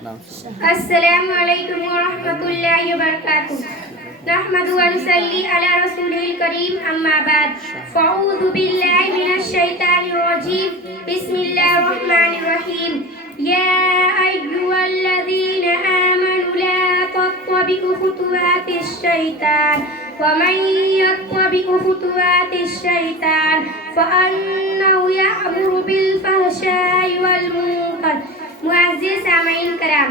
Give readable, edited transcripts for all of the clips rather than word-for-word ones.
अस्सलामु अलैकुम व रहमतुल्लाहि व बरकातुहू। नहमदु व नुसल्ली अला रसूलिल करीम, अम्मा बाद। फ़अऊज़ु बिल्लाहि मिनश शैतानिर रजीम। बिस्मिल्लाहिर रहमानिर रहीम। या अय्युहल्लज़ीना आमनु ला तत्तबिउ खुतुवातिश शैतान व मन यत्तबिउ खुतुवातिश शैतान फ़अन्नहु यअमुरु बिल फ़हशाइ वल मुनकर। मुअज़्ज़िज़ सामईन कराम,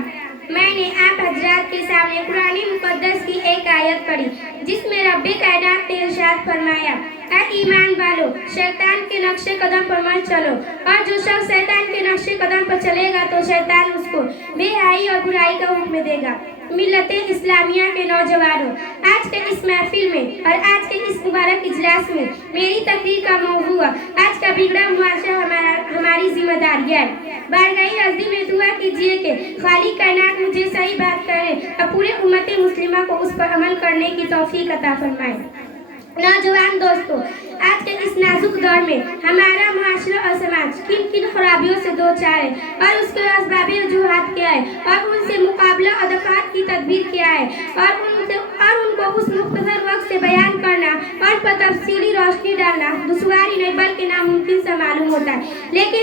मैंने आप हजरात के सामने कुरान मुक़द्दस की एक आयत पढ़ी जिसमें रब्बे कायनात ने इरशाद फरमाया, ऐ ईमान वालो, शैतान के नक्शे कदम पर मत चलो, और जो शख्स शैतान के नक्शे कदम पर चलेगा तो शैतान उसको बेहयाई और बुराई का हुक्म देगा। मिल्लत इस्लामिया के नौजवानों, आज के इस महफिल में और आज के इस मुबारक इजलास में मेरी तकरीर का मौजूद आज का बिगड़ा मुआशरा हमारी जिम्मेदारियाँ है। बारगाही अर्ज़ी में दुआ कीजिए कि खालिक कायनात मुझे सही बात करे और पूरे उम्मत मुस्लिमा को उस पर अमल करने की तौफीक अता फरमाए। नौजवान दोस्तों, आज के इस नाजुक दौर में हमारा मुआशरा और समाज किन किन खराबियों से दो चार है और उसके असबाब वजूहात क्या है और उनसे मुकाबला और दफात की तदबीर क्या है और उनको उस मुख्तसर वक्त से बयान करना और पर तफसीली रोशनी डालना दुश्वारी नहीं बल्कि नामुमकिन सा मालूम होता है। लेकिन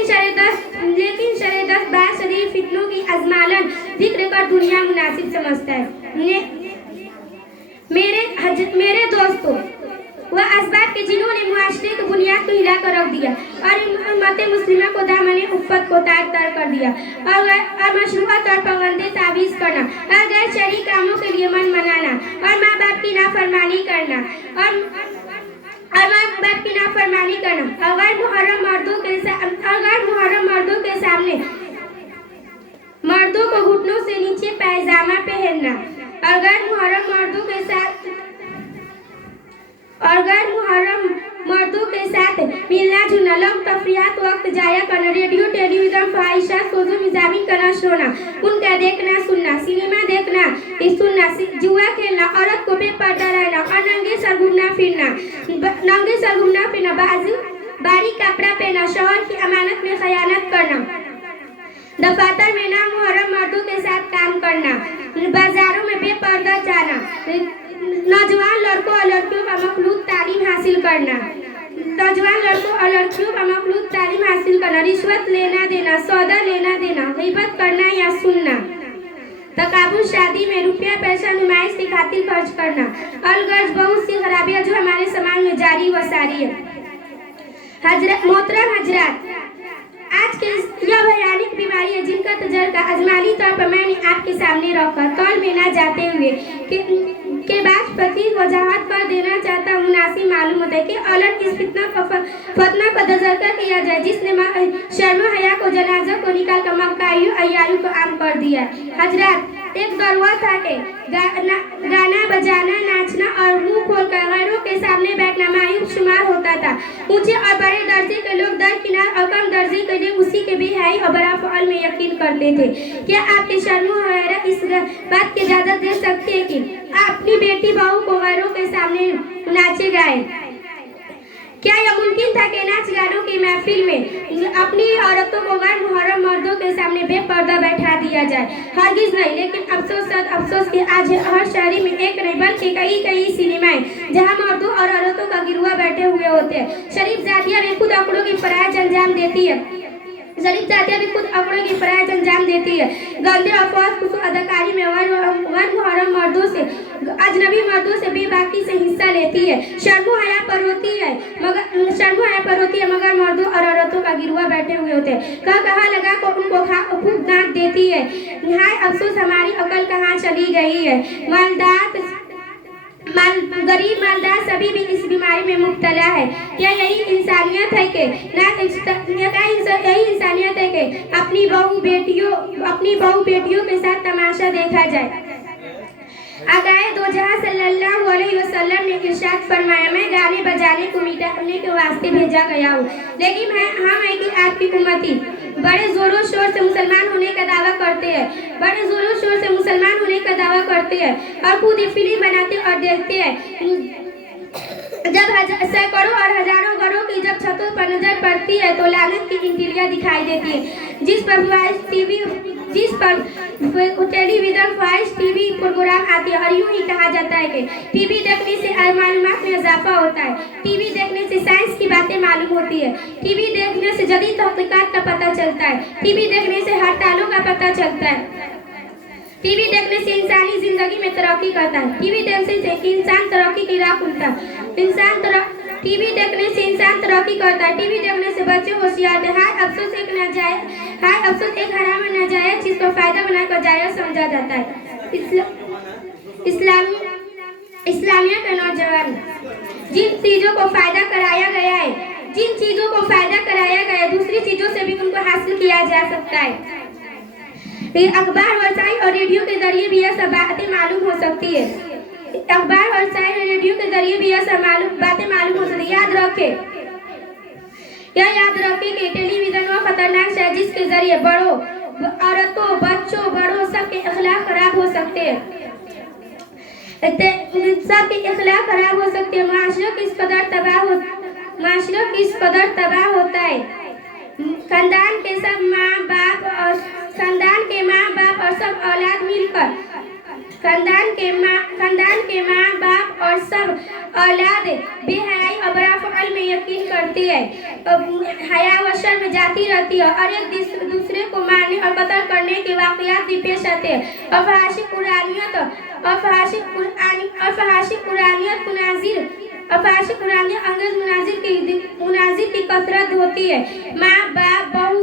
शरीयत बाशरीफ फितनों की अजमालन जिक्र कर दुनिया मुनासिब समझता है। मेरे दोस्तों, वह असबाब के जिन्होंने मुआशरे की बुनियाद को हिला कर रख दिया और उम्मत मुस्लिमा को दामन उफ़्फ़त को तार तार कर दिया और मशरूअत और पाबंदी तावीज़ करना और गैर शरई कामों के लिए मन मनाना और माँ बाप की नाफरमानी करना और गैर मुहर्रम मर्दों के सामने मर्दों को घुटनों से नीचे पायजामा पहनना और गैर मुहर्रम मर्दों के साथ मिलना जुलना, लोग तफरीहात वक्त जाया करना, रेडियो टेलीविजन ख्वाहिशा सोजो मिजामी का नशर होना, उनका देखना सुनना, सिनेमा देखना सुनना, जुआ खेलना, औरत को बेपर्दा रहना और नंगे सर घूमना फिरना, बारीक कपड़ा पहना, शौहर की अमानत में खयानत करना, दफातर में नामुहर्रम मर्दों के साथ काम करना, बाजारों में बेपर्दा जाना, नौजवान लड़कों और लड़कियों का मखलूत तालीम हासिल करना, रिश्वत लेना देना, सौदा लेना देना, ग़ीबत करना या सुनना, तकाबुल शादी में रुपया पैसा नुमाइश की खातिर खर्च करना, अलगर्ज बहुत सी खराबियाँ जो हमारे समाज में जारी व सारी है। मोहतरम हजरात, आज के यह भयानक बीमारी है जिनका तजर्बा अजमाली तौर पर मैंने आपके सामने रखा तौल में ना जाते हुए के बाद फकीर वजाहत कर देना चाहता हूँ। मुनासिब मालूम होता है कि औलट इस फतना का तजर्बा किया जाए जिसने शर्म हया को जनाजा को निकाल कर मक्काइयों अय्यारों को आम कर दिया। हजरात, एक दौर हुआ था कि गाना बजाना नाचना और मुंह खोलकर गैरों के सामने बैठना मायूब शुमार होता था। ऊंचे और बड़े दर्जे के लोग दरकिनार और कम दर्जे के लिए उसी के बेहयाई और बड़ा फ़अल में यकीन करते थे। क्या आपके शर्म हया इस बात की इजाज़त दे सकते हैं कि अपनी बेटी बहू को गैरों के सामने नाचे गाए? क्या यह मुमकिन था कि नाच गानों की महफिल में अपनी औरतों को गैर मुहर्रम मर्दों के सामने बेपर्दा बैठा दिया जाए? हरगिज नहीं। लेकिन अफसोस कि आज हर शहरी में एक नहीं बल्कि कई सिनेमाएं जहां मर्दों और औरतों का गिरुआ बैठे हुए होते हैं। शरीफ जातियां भी खुद आंकड़ों की फराज अंजाम देती है। गंदे अफवाह अदाकारी में गैर मुहर्रम मर्दों से अजनबी मर्दों से बेबाकी से हिस्सा लेती है। शर्म हया पर होती है मगर मर्दों और औरतों का गिरुआ बैठे हुए होते हैं। कहा लगा को उनको खूब डांट देती है। हाय अफसोस, हमारी अकल कहाँ चली गई है। गरीब मालदार सभी भी इस बीमारी में मुब्तला है। क्या यही इंसानियत है कि अपनी बहू बेटियों के साथ तमाशा देखा जाए? आगाए दो जहां सल्लल्लाहु अलैहि वसल्लम ने इरशाद फरमाया, मैं गाने बजाने को मिटाने के वास्ते भेजा गया हूँ, लेकिन हम है कि आपकी उम्मती बड़े जोरों शोर से मुसलमान होने का दावा करते हैं और खुद फिल्म बनाते और देखते हैं। जब सैकड़ों और हजारों घरों की जब छतों पर नजर पड़ती है तो लानत की इंटिलियां दिखाई देती है, जिस पर प्रोग्राम आती है और यूं ही कहा जाता है कि टीवी देखने से मालूमात में इजाफा होता है, टीवी देखने से साइंस की बातें मालूम होती है, टीवी देखने से जदीद तहकीकात का पता चलता है, टीवी देखने से हड़तालों का पता चलता है, टीवी देखने से इंसानी जिंदगी में तरक्की करता है, टीवी देखने से इंसान तरक्की की राह खुलता है, टीवी देखने से इंसान तरक्की करता है, टीवी देखने से बच्चे होशियार है। हाय अफसोस एक हराम और नाजायज चीज को फायदा बनाकर जायज समझा जाता है। इस्लामिया के नौजवान, जिन चीजों को फायदा कराया गया है दूसरी चीजों से भी उनको हासिल किया जा सकता है। अखबार वसाइल और रेडियो के जरिए भी यह सब बातें मालूम हो सकती है। अखबार वसाइल और रेडियो के जरिए भी यह सब बातें मालूम हो सकती है। याद रखें कि टेलीविजन वो खतरनाक है जिसके जरिए बड़ों, औरतों, बच्चों, बड़ों सबके अखलाक खराब हो सकते हैं। माशरा किस कदर तबाह होता है। खानदान के माँ बाप और सब औलाद मिलकर बेहयाई और बराफअल में यकीन करती है, हया व शर्म जाती रहती है और एक दूसरे को मारने और कत्ल करने के वाक़यात भी पेश आते हैं। अफहाशी कुरानियत अंग्रेज मुनाजिर की कसरत होती है। माँ बाप, बहू,